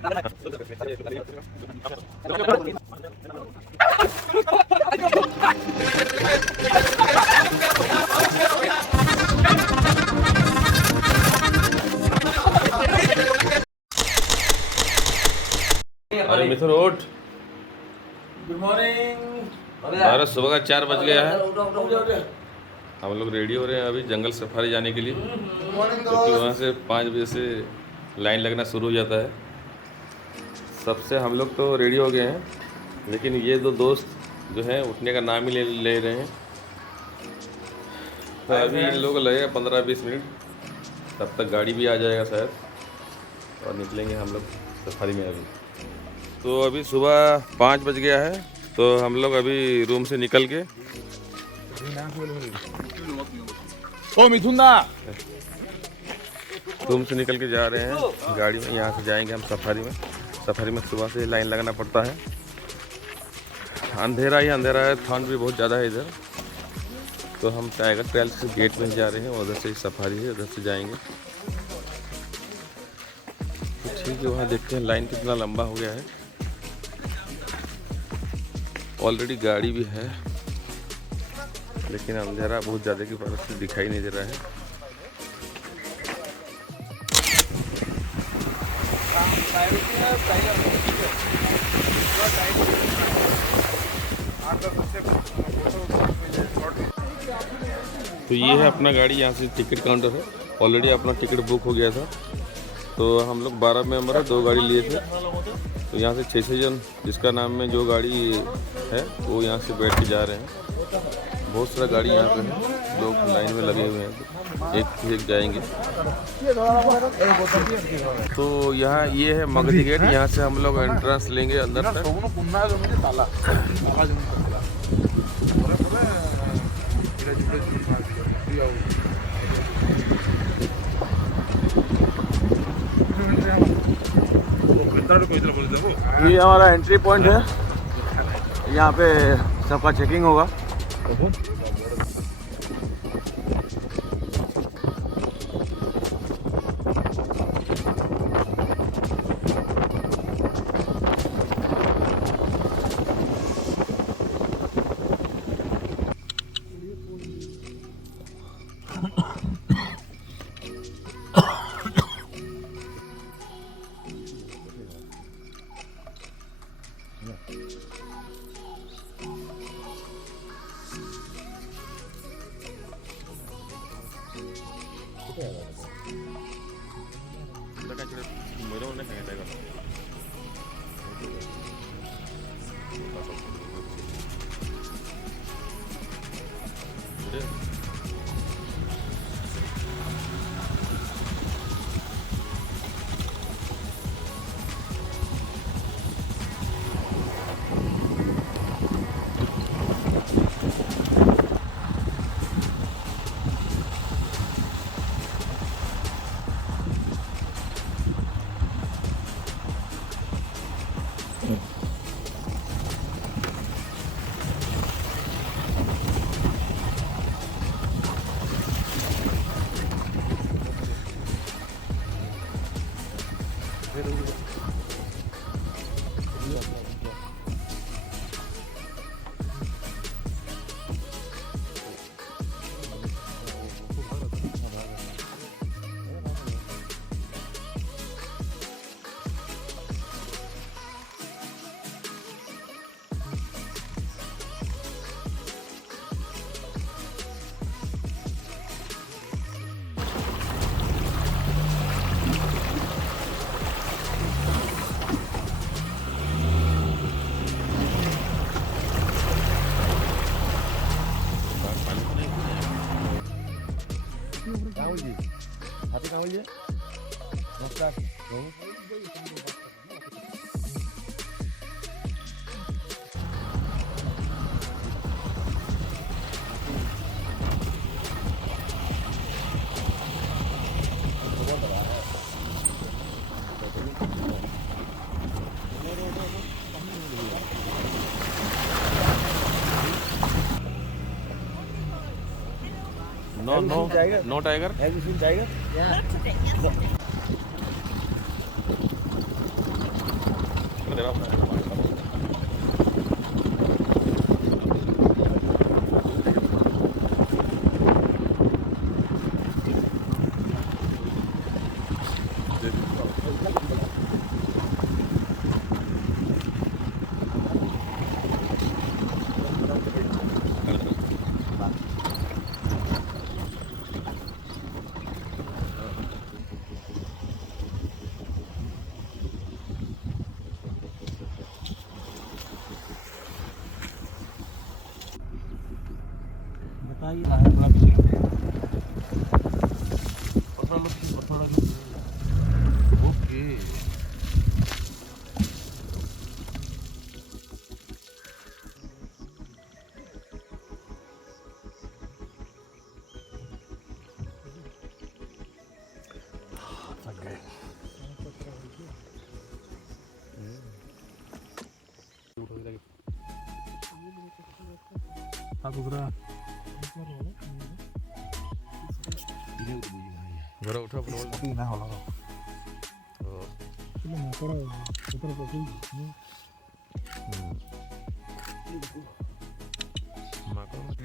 अरे मिथुन उठ। Good morning. Bharat सुबह का 4 बज गया है। हम लोग रेडी हो रहे हैं अभी जंगल सफारी जाने के लिए, क्योंकि वहाँ से 5 बजे से लाइन लगना शुरू हो जाता है। सबसे हम लोग तो रेडी हो गए हैं, लेकिन ये दो दोस्त जो हैं उठने का नाम ही ले रहे हैं। तो अभी इन लोगों को लगेगा 15-20 मिनट, तब तक गाड़ी भी आ जाएगा शायद, और निकलेंगे हम लोग सफारी में। तो अभी सुबह 5 बज गया है, तो हम लोग अभी रूम से निकल के रूम से निकल के जा रहे हैं गाड़ी में। यहाँ से जाएंगे हम सफारी में। सफारी में सुबह से लाइन लगाना पड़ता है। अंधेरा ही अंधेरा है, ठंड भी बहुत ज़्यादा है इधर। तो हम टाइगर ट्रेल से गेट में जा रहे हैं, उधर से सफारी है, उधर से जाएंगे। तो ठीक है, वहाँ देखते हैं लाइन कितना लंबा हो गया है। ऑलरेडी गाड़ी भी है, लेकिन अंधेरा बहुत ज़्यादा की वजह से दिखाई नहीं दे रहा है। तो ये है अपना गाड़ी, यहाँ से टिकट काउंटर है। ऑलरेडी अपना टिकट बुक हो गया था। तो हम लोग 12 मेंबर है, 2 गाड़ी लिए थे। तो यहाँ से 6 जन, जिसका नाम में जो गाड़ी है वो यहाँ से बैठ के जा रहे हैं। बहुत सारा गाड़ी यहाँ पे है, लोग लाइन में लगे हुए हैं, एक से एक जाएंगे। तो यहाँ ये है मगधी गेट, यहाँ से हम लोग एंट्रेंस लेंगे अंदर तक। ये हमारा एंट्री पॉइंट है, यहाँ पे सबका चेकिंग होगा। No tiger. Have you seen tiger? Yeah. दे रहा हूँ। घरा उठा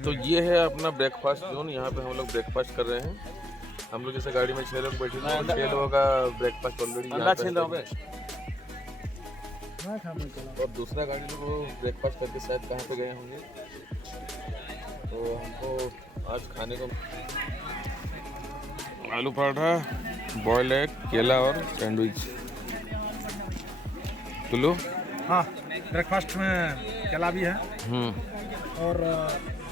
तो ये है अपना ब्रेकफास्ट जोन। यहाँ पे हम लोग ब्रेकफास्ट कर रहे हैं। हम लोग जैसे गाड़ी में 6 लोग बैठे थे, 6 लोगों का ब्रेकफास्ट ऑलरेडी यहाँ पे है। और दूसरा गाड़ी लोग वो ब्रेकफास्ट करके शायद कहाँ पे गए होंगे। तो हमको आज खाने को आलू पराठा, बॉइल्ड एग, केला और सैंडविच। टुल्लू? हाँ, ब्रेकफास्ट में केला भी है और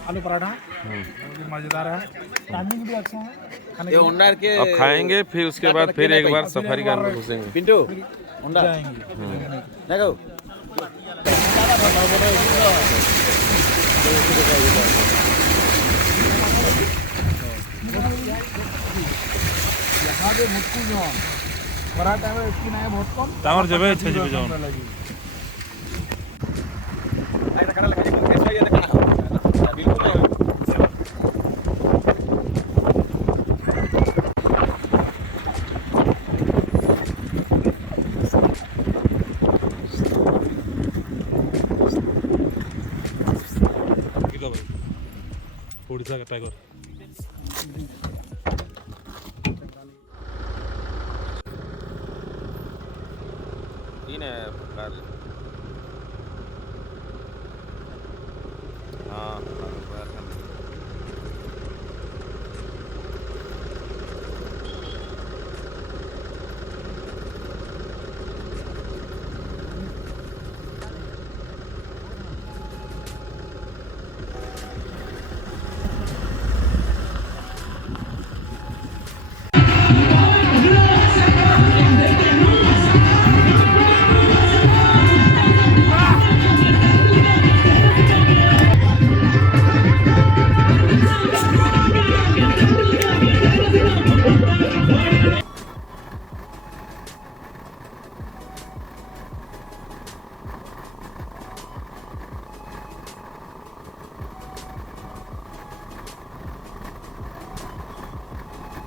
आलू पराठा भी मज़ेदार है। टाइमिंग भी अच्छा है खाने के। अब खाएंगे फिर उसके बाद फिर एक बार सफारी का अंदर घुसेंगे। पिंटू तामर जब अच्छे जब जाओ ओडिशा का टाइगर तीन है कार। हाँ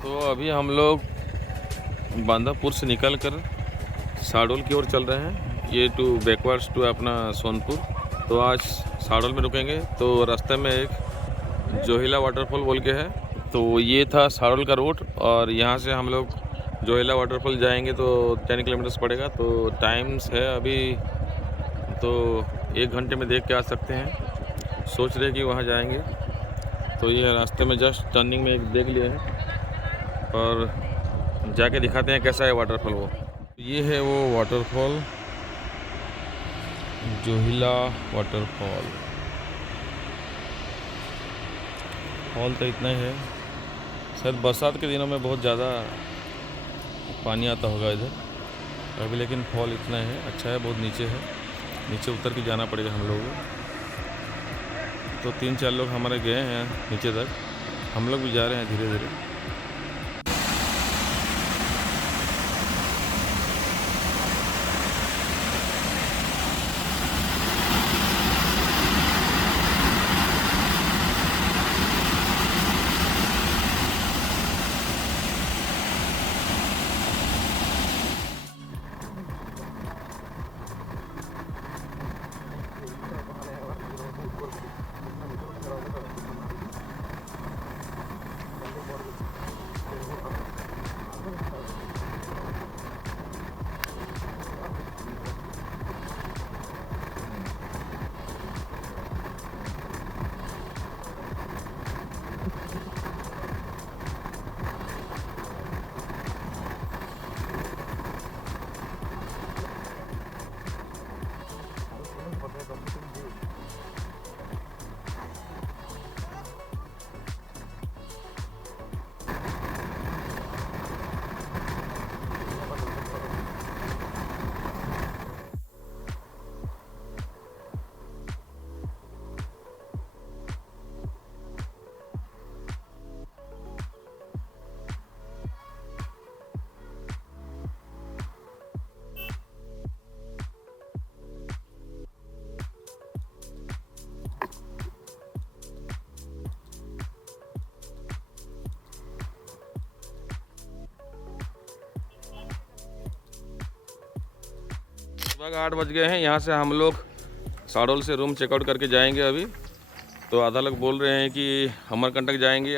तो अभी हम लोग बांदापुर से निकलकर साडोल की ओर चल रहे हैं। ये टू बैकवर्ड्स टू अपना सोनपुर। तो आज साडोल में रुकेंगे। तो रास्ते में एक जोहिला वाटरफॉल बोल के है। तो ये था साडोल का रूट और यहाँ से हम लोग जोहिला वाटरफॉल जाएंगे तो 10 किलोमीटर्स पड़ेगा। तो टाइम्स है अभी तो 1 घंटे में देख के आ सकते हैं। सोच रहे कि वहाँ जाएंगे। तो ये रास्ते में जस्ट टर्निंग में एक देख लिए हैं और जाके दिखाते हैं कैसा है वाटरफॉल। वो ये है वो वाटरफॉल, जोहिला वाटरफॉल। फॉल तो इतना ही है। शायद बरसात के दिनों में बहुत ज़्यादा पानी आता होगा इधर अभी, लेकिन फॉल इतना है। अच्छा है, बहुत नीचे है। नीचे उतर के जाना पड़ेगा हम लोगों को। तो 3-4 लोग हमारे गए हैं नीचे तक। हम लोग भी जा रहे हैं धीरे धीरे। लगभग 8 बज गए हैं। यहाँ से हम लोग साडोल से रूम चेकआउट करके जाएंगे अभी। तो आधा लोग बोल रहे हैं कि अमरकंटक जाएंगे,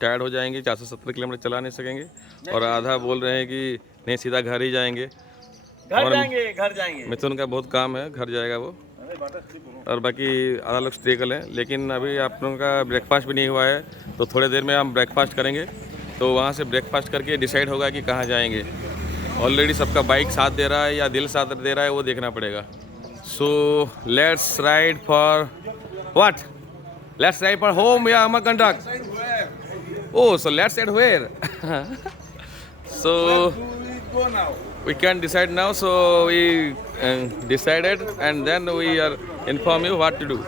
टायर्ड हो जाएंगे, 470 किलोमीटर चला नहीं सकेंगे, और आधा बोल रहे हैं कि नहीं सीधा घर ही जाएंगे। घर जाएंगे। मिथुन का बहुत काम है, घर जाएगा वो, और बाकी आधा लोग स्टे कर लें। लेकिन अभी आप लोगों का ब्रेकफास्ट भी नहीं हुआ है, तो थोड़ी देर में हम ब्रेकफास्ट करेंगे। तो वहाँ से ब्रेकफास्ट करके डिसाइड होगा कि कहाँ जाएंगे। ऑलरेडी सबका बाइक साथ दे रहा है या दिल साथ दे रहा है, वो देखना पड़ेगा। So let's ride for what? Let's ride for home या Amarkantak? Oh, so let's head where? So we can decide now. So we decided, and then we are inform you what to do.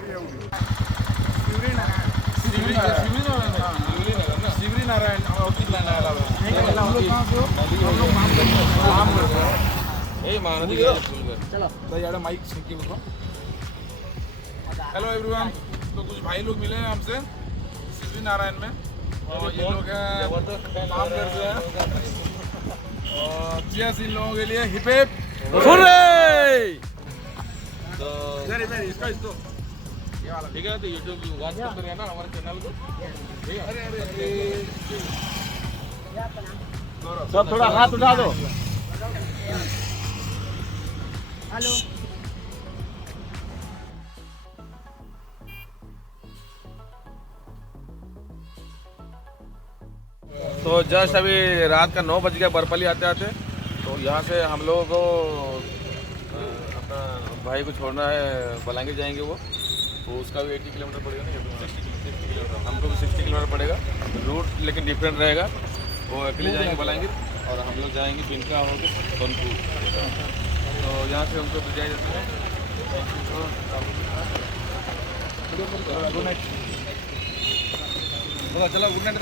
Hello everyone. तो कुछ भाई लोग मिले हैं हमसे सिवरी नारायण में, और ये लोग हैं काम करते हैं, और चीयर्स इन लोगों के लिए, हिप हिप Hooray! इसका इसको ठीक है, तो यूट्यूब वॉच करते रहना हमारे चैनल को। सब थोड़ा हाथ उठा दो। तो जस्ट अभी रात का 9 बज गया बर्फली आते आते। तो यहाँ से हम लोगों को अपना भाई को छोड़ना है, बलांगीर जाएंगे वो, तो उसका भी 80 किलोमीटर पड़ेगा ना, 60 किलोमीटर, हमको भी 60 किलोमीटर पड़ेगा। रूट लेकिन डिफरेंट रहेगा। वो अकेले जाएंगे बलांगीर, और हम लोग जाएंगे बिनका होकर सोनपुर। तो यहाँ से हमको विदाई देते हैं। Good night. चलो good night.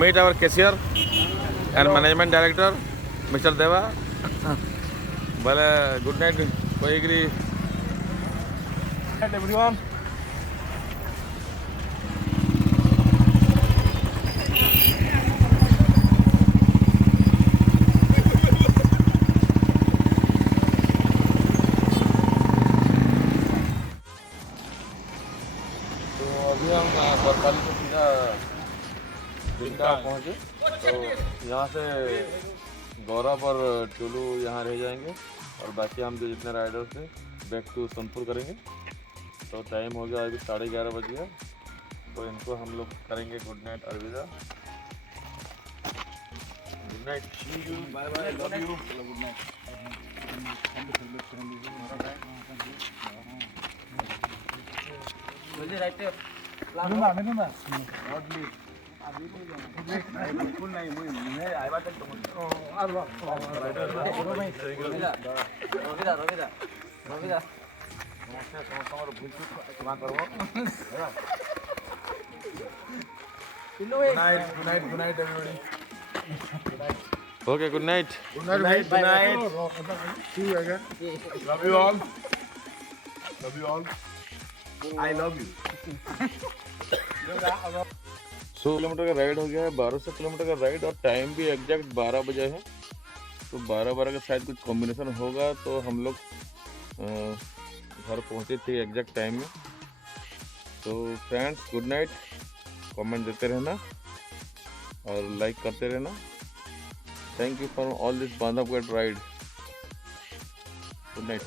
Meet our cashier and management director, Mr. Deva. Well, good night. कोई agree? Good night everyone. अभी हम बर्फाली से सीधा बिनका पहुँचे। तो यहाँ से गौरव और टुलू यहाँ रह जाएंगे, और बाकी हम जो जितने राइडर्स थे बैक टू सोनपुर करेंगे। तो टाइम हो गया अभी 11:30 बज गया। तो इनको हम लोग करेंगे गुड नाइट, अलविदा, good night, bye bye, love you, good night. बिल्कुल नहीं, मैं आया तक Good night everybody. Okay, good night. Good night. See you again. Love you all. I love you. 100 kilometre का राइड हो गया है, 1200 किलोमीटर का राइड, और टाइम भी एग्जैक्ट 12 बजे है। तो 12 का शायद कुछ कॉम्बिनेशन होगा, तो हम लोग घर पहुँचे थे एग्जैक्ट टाइम में। तो फ्रेंड्स गुड नाइट, कमेंट देते रहना और लाइक करते रहना। Thank you for all this Bandhavgarh ride. Good night.